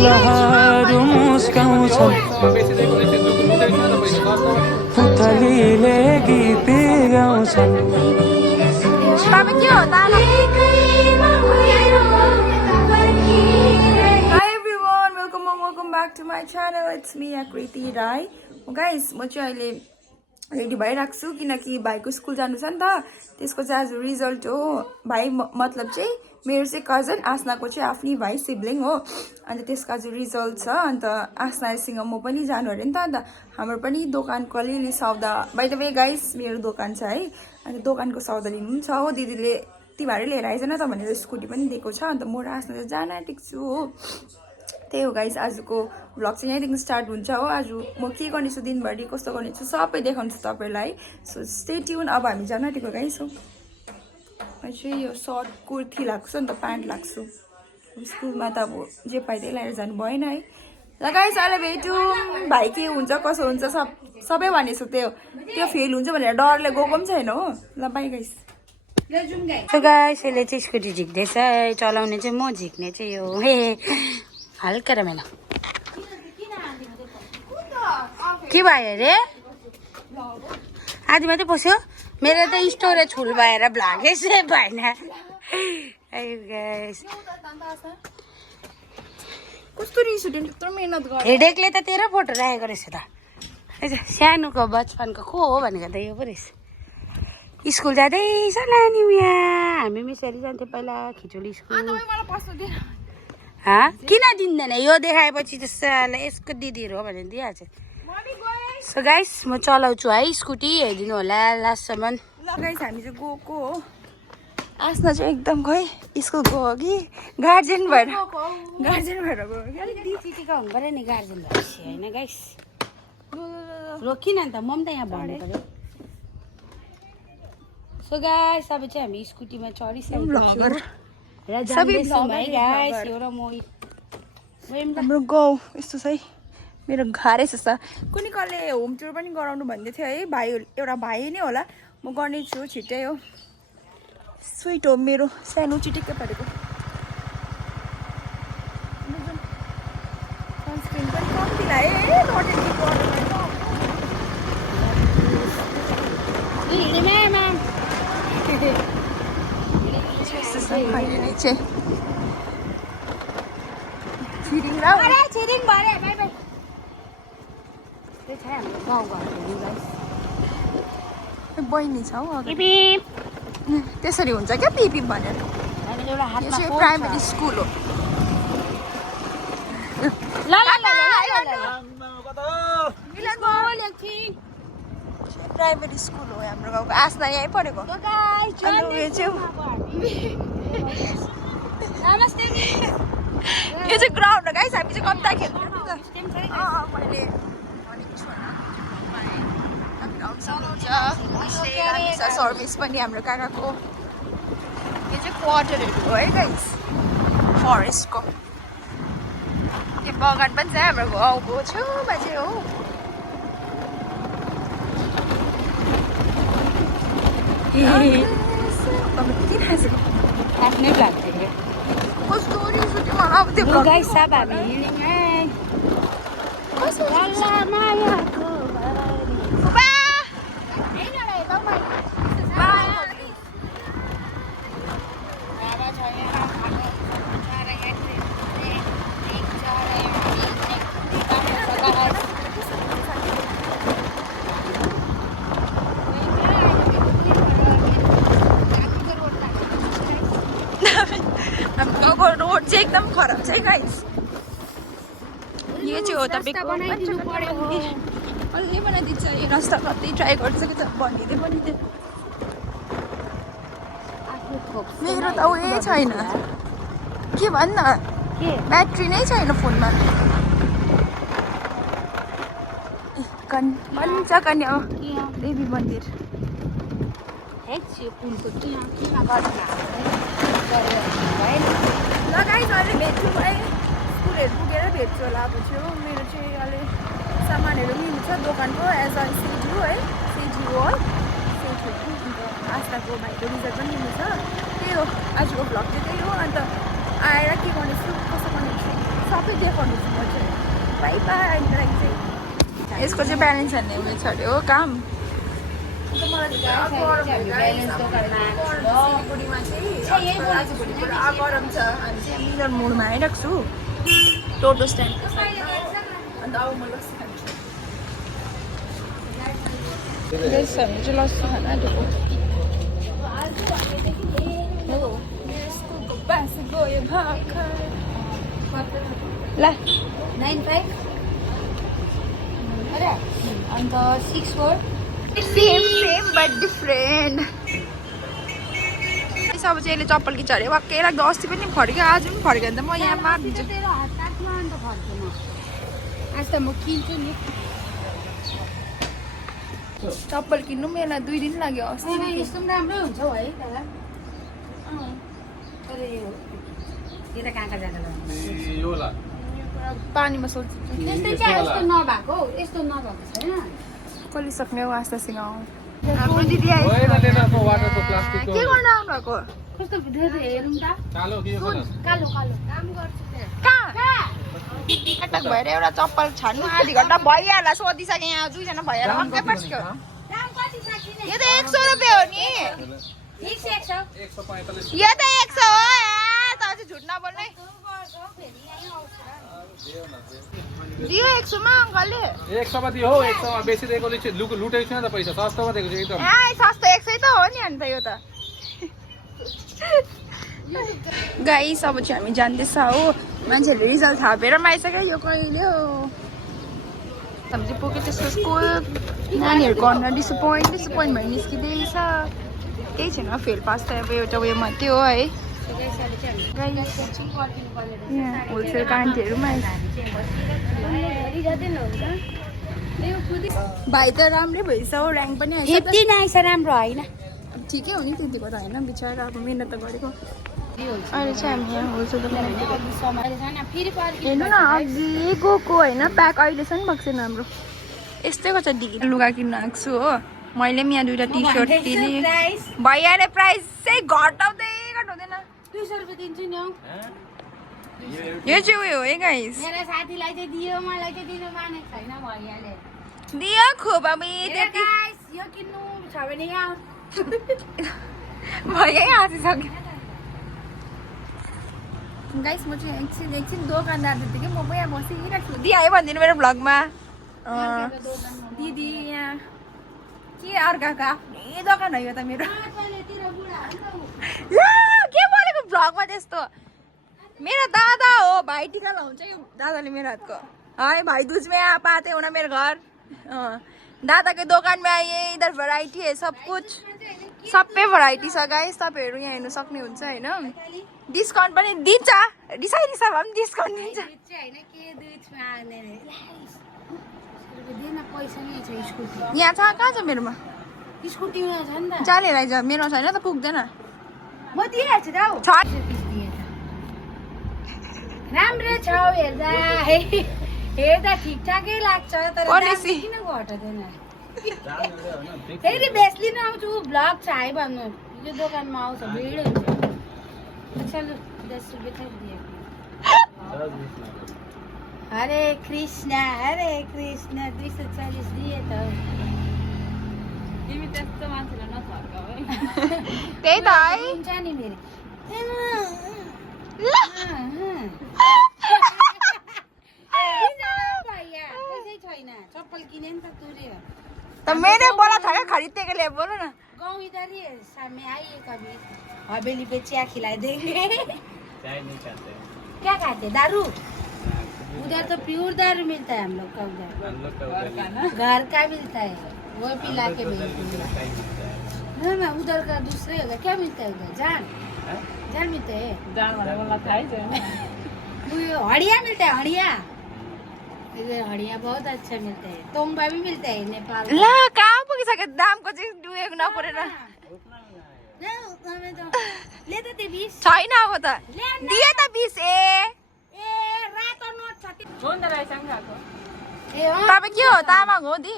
फुलहरू मुस्काउँछन् पुतलीले गीत गाउँछन् Hi everyone, welcome back to my channel. It's me Akriti Rai. Guys, म चाहिँ अहिले रेडी भइरहेको छु किनकि भाइको स्कुल जानु छ नि त। त्यसको चाहिँ आज रिजल्ट हो। भाइ मतलब चाहिँ मेरो चाहिँ कजन आसनाको चाहिँ आफ्नै भाइ सिब्लिङ हो। अन्त त्यसको आज रिजल्ट छ। अन्त आसनासँग म पनि जानु अरे नि त। अन्त हाम्रो पनि दोकानको अलिअलि सौदा बाइ द वे गाइस मेरो दोकान छ है। अन्त दोकानको सौदा लिनु पनि छ हो। दिदीले तिमीहरू लिएर आइज न त भनेर स्कुटी पनि दिएको छ। अन्त म र आसना चाहिँ जान आँटेको छु हो। त्यही हो गाइस, आजको भ्लग चाहिँ यहीँदेखि स्टार्ट हुन्छ हो। आज म के गर्नेछु दिनभरि कस्तो गर्नेछु सबै देखाउँछु तपाईँलाई। So stay tune. अब हामी जान आँटेको गाइस हो। मैले चाहिँ यो सर्ट कुर्ती लाग्छु अन्त प्यान्ट लाग्छु। स्कुलमा त अब जे पाइ त्यही लगाएर जानु भएन है। ल गाइस अहिले भेटौँ। भाइ के हुन्छ कसो हुन्छ सबै भनेछु। त्यो फेल हुन्छ भनेर डरले गएको पनि छैन हो। ल बाई गाइस। सो गाइस यसले चाहिँ स्कुटी झिक्दैछ। चलाउने चाहिँ म, झिक्ने चाहिँ यो हे हल्का रमाइलो। के भयो अरे आज मात्रै पस्यो। मेरो त स्टोरेज फुल भएर भ्लगै सेभ भएन। कस्तो रिस उठ्यो त्यत्रो मेहनत गर्यो। हेडेकले त तेरो फोटो राखेको रहेछ त। सानोको बचपनको को हो भनेको त यो पो रहेछ। स्कुल जाँदैछ नानी यहाँ। हामी मिसरी जान्थ्यो पहिला खिचुडी स्कुल। किन दिँदैन यो देखाएपछि त साला यसको दिदीहरू हो भनेर दिइहाल्छ। सो गाइस म चलाउँछु है स्कुटी, हेरिदिनु होला लास्टसम्म। ल गाइस हामी चाहिँ गएको हो। आसना चाहिँ एकदम खै स्कुल गयो कि गार्जेन भएर गयो कि। अलिक दिदीको हुनु पऱ्यो नि गार्जेन भएपछि होइन गाइस। रोकिन नि त म पनि त यहाँ भन्नु पऱ्यो। सो गाइस अब चाहिँ हामी स्कुटीमा चढिसकेको हाम्रो गाउँ यस्तो छ है। मेरो घर यस्तो छ। कुनै कसले होम टुर पनि गराउनु भन्दै थियो है। भाइ एउटा भाइ नै होला। म गर्ने छु छिट्टै हो। स्विट हो मेरो सानो चिटिक्कै परेको। सनस्क्रिन पनि कम्ती लाग्यो बहिनी छ हौ त्यसरी हुन्छ क्या पिपी भनेर। यो चाहिँ प्राइमेरी स्कुल हो। प्राइमेरी स्कुल हो हाम्रो गाउँको। आसना यहीँ पढेको। यो चाहिँ ग्राउन्ड हो गाइस। हामी चाहिँ कम्ता खेल्नु मैले भनेको छु होइन। सर्भिस पनि हाम्रो काकाको। यो चाहिँ क्वार्टरहरू हो है गाइस फरेस्टको। यो बगान पनि छ हाम्रो गाउँको छेउमा चाहिँ हो। आफ्नै लाग्थ्यो कस्तो रिस उठ्यो मलाई अब त्यो गाइस। सब हामी गाउँको रोड चाहिँ एकदम खराब छ है गाइस। यो चाहिँ हो तपाईँको अलि बनाइदिन्छ। यो रास्ता कति ट्राई गर्छ कि त भनिदिँदै पनि मेरो त उयो छैन के भन् न ब्याट्री नै छैन फोनमा। कन्या देवी मन्दिर ल गाइस अहिले भेट्छु है। स्कुलहरू पुगेर भेट्छु होला अब चाहिँ। मेरो चाहिँ अहिले सामानहरू लिनु छ दोकानको एज अ सेजी हो है। सेजी हो सेजी। अन्त आस्ताको भाइको रिजल्ट पनि लिनु छ। त्यही हो आजको भ्लग चाहिँ त्यही हो। अन्त आएर के गर्नेछु कसो गर्नेछु सबै देखाउनु छु म चाहिँ बाई बाई चाहिँ यसको चाहिँ ब्यालेन्स हान्ने उयो छ अरे हो काम सिलगढीमा चाहिँ पुरा गरम छ हामी चाहिँ मिलन मोडमा आइरहेको छु टोटो स्ट्यान्डको साइडमा अन्त अब म लस्सी खान्छु हामी चाहिँ लस्सी खान आँटेको ल 95 अन्त 64 सेम बट डिफ्रेन्ट अब चाहिँ यसले चप्पल किन्छ अरे वाक्कै लाग्दो अस्ति पनि फर्क्यो आज पनि फर्क्यो भने त म यहाँ मारिदिन्छु आज त म किन्छु नि चप्पल किन्नु पनि यसलाई 2 दिन लाग्यो अस्ति यस्तो पनि राम्रै हुन्छ हौ है दादा तर यो त कहाँ जाँदा पानीमा सोध्छु त्यस्तै चाहिँ यस्तो नभएको यस्तो नभएको छैन कसले सक्ने हो आस्था सिकाउँ हाम्रो दिदी आयो के गर्न आउनुभएको कस्तो हेरौँ त कालो कालो काम गर्छु कहाँ अटक भएर एउटा चप्पल छान्नु आधी घन्टा भइहाल्ला सोधिसकेँ यहाँ 2 जना भएर वाक्कै पस्क्यो यो त 100 रुपियाँ हो नि यो त 100 हो यार त चाहिँ झुट नबोल्नु है दियो 100 मा अंकलले 100 मा दियो 100 मा बेसी दिएकोले चाहिँ लुटेको छैन त पैसा सस्तोमा दिएको चाहिँ एकदम ए सस्तो 100 त हो नि अन्त यो त गाइस अब चाहिँ हामी जान्दैछ हो मान्छेहरूले रिजल्ट थापेर आइसक्यो यो कहिले हो हामी चाहिँ पुग्यो त्यसको स्कुल नानीहरूको अनुहार डिसपोइन्ट भएर निस्किँदैछ केही छैन फेल पास त अब एउटा उयो मात्रै हो है होलसेल आन्टीहरू पनि भाइ त राम्रै भइस हो ऱ्याङ्क पनि आइस राम्रो होइन ठिकै हो नि त्यतिको त होइन बिचरा अब मिहिनेत त गरेको अहिले चाहिँ हामी यहाँ होलसेल हेर्नु न अघि गएको होइन प्याक अहिलेसम्म भएको छैन हाम्रो यस्तैको छ ढिलो लुगा किन्न आएको छु हो मैले पनि यहाँ 2टा टी सर्ट किनेँ भैयाले प्राइस चाहिँ घटाउँदै घटाउँदैन 200 रुपियाँ दिन्छु नि हौ यो चाहिँ उयो हो है गाइस मेरो साथीलाई चाहिँ दियो मलाई चाहिँ दिनु मानेको छैन भैयाले दियो खोबामी त्यति यो किन्नु छ भने यहाँ भैया आँटिसक्यो गाइस म चाहिँ एकछिन दोकानदार दिदी म पनि यहाँ बसिरहेको छु दिदी आयो भनिदिनु मेरो भ्लगमा दिदी यहाँ के अर्काको आफ्नै दोकान हो यो त मेरो के बोलेको भ्लगमा त्यस्तो मेरो दादा हो भाइ टिका लाउँछ यो दादाले मेरो हातको है भाइ दूज में आप आते हो ना मेरो घर दादा के दोकान में आइए इधर भराइटी है सब कुछ सबै भराइटी छ गाइस तपाईँहरू यहाँ हेर्नु सक्नुहुन्छ होइन डिस्काउन्ट पनि दिन्छ रिसाइ भए पनि डिस्काउन्ट दिन्छ यहाँ छ कहाँ छ मेरोमा स्कुटी छ नि त चालेर आइज मेरोमा छैन त पुग्दैन म दिइहाल्छु त राम्रै छ हेर्दा हेर्दा ठिकठाकै लाग्छ तर किन घटाउँदैन फेरि बेच लिन आउँछु ब्लग छ है भन्नु यो दोकानमा आउँछ भिड हुन्छ चलो 10 रुपियाँ हरे कृष्ण 240 दिए त तिमी त्यस्तो मान्छेलाई नथर्काऊ है त्यही त है हुन्छ नि मेरो भैया पैसै छैन चप्पल किने नि त तुर्यो त मैंने बोला था ना खरीदने के लिए बोलो ना गाँव इधर ही है सामने आइए कभी हवेली पे चाय खिला देंगे चाय नहीं चाहते क्या खाते दारू उधर तो प्योर दारू मिलता है हम लोग का उधर घर का मिलता है वो पिला के भेजते ना उधर का दूसरे होगा क्या मिलता है उधर जान मिलता है हड़िया मिलता है हड़िया इधर हड़िया बहुत अच्छा मिलता है तोंबा भी मिलता है नेपाल ला कहाँ पुगिसक्यो दामको चाहिँ डुबेको नपरेर ले त 20 छैन अब त दिए त 20 ए रातो नोट छ तपाईँ के हो तामाङ हो दि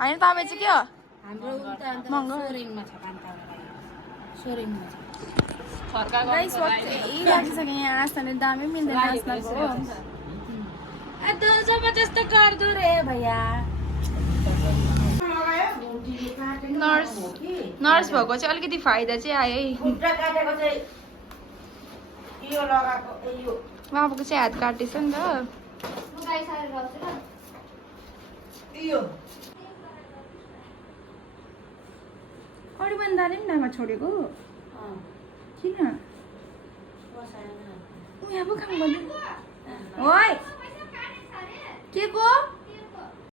होइन तपाईँ चाहिँ के हो हाम्रो उता अन्त सोरेङमा छ पान्तावा सोरेङमा छ गाइस वाक्कै लागिसक्यो यहाँ आस्ताले दामै मिल्दैन आस्ताको जबरजस्त गर्दो रे भैया नर्स भएको चाहिँ अलिकति फाइदा चाहिँ आयो है बाबुको चाहिँ हात काट्दैछ नि त अरूभन्दाले पनि नामा छोडेको किन यहाँ पो काम गर्दै ओइ के को